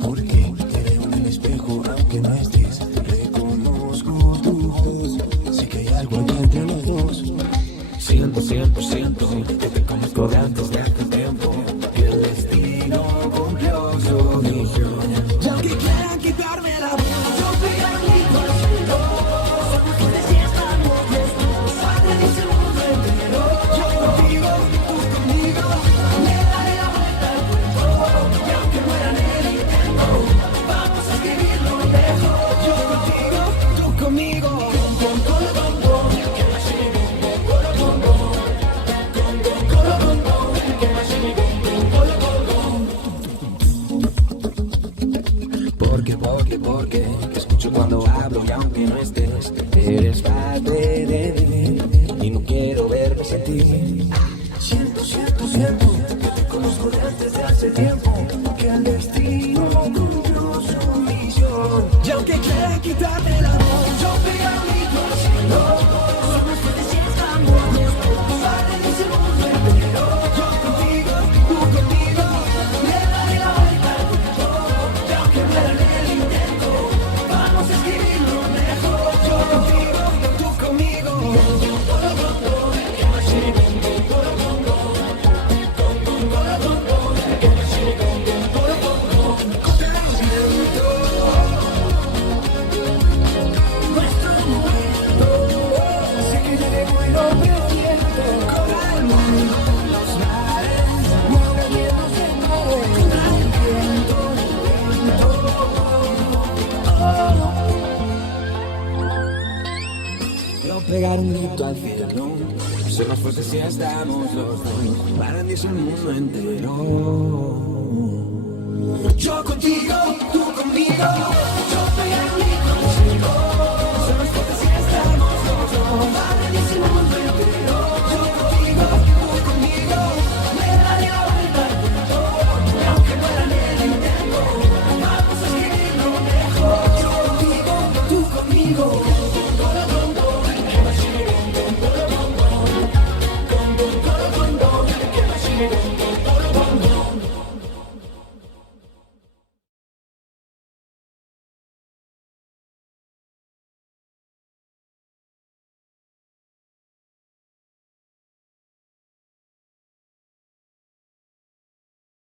Porque te veo en el espejo aunque no estés. Reconozco tu voz, sé que hay algo allá entre los dos. Siento que te conozco de antes de aquel tiempo, que el destino cumplió su misión. Y aunque quieran quitarme la voz, yo pegaré un grito al cielo. Somos fuertes y estamos los dos. Padre dice el mundo entero. Yo contigo, tú conmigo, le daré la vuelta al mundo. Y aunque muera en el intento, vamos a escribirlo lejos. Yo contigo, tú conmigo. Porque te escucho cuando hablo y aunque no estés, eres parte de mí y no quiero verme sin ti. Siento que te conozco de antes de hace tiempo, que el destino cumplió su misión. Y aunque quieran quitarme la voz, yo pegaré un grito al cielo. Somos fuertes y estamos los dos. Padre dice el mundo entero. Yo contigo, tú conmigo, le daré la vuelta al mundo. Y aunque muera en el intento, vamos a escribirlo mejor. Yo contigo, tú conmigo. Nuestro momento, sé que llego y lo previento. Con el mundo en los mares, moviéndose en mares. Con el viento, quiero pegar un grito al cielo. Ser más fuertes si estamos los dos. Para mí es el mundo entero. Yo contigo, tú conmigo.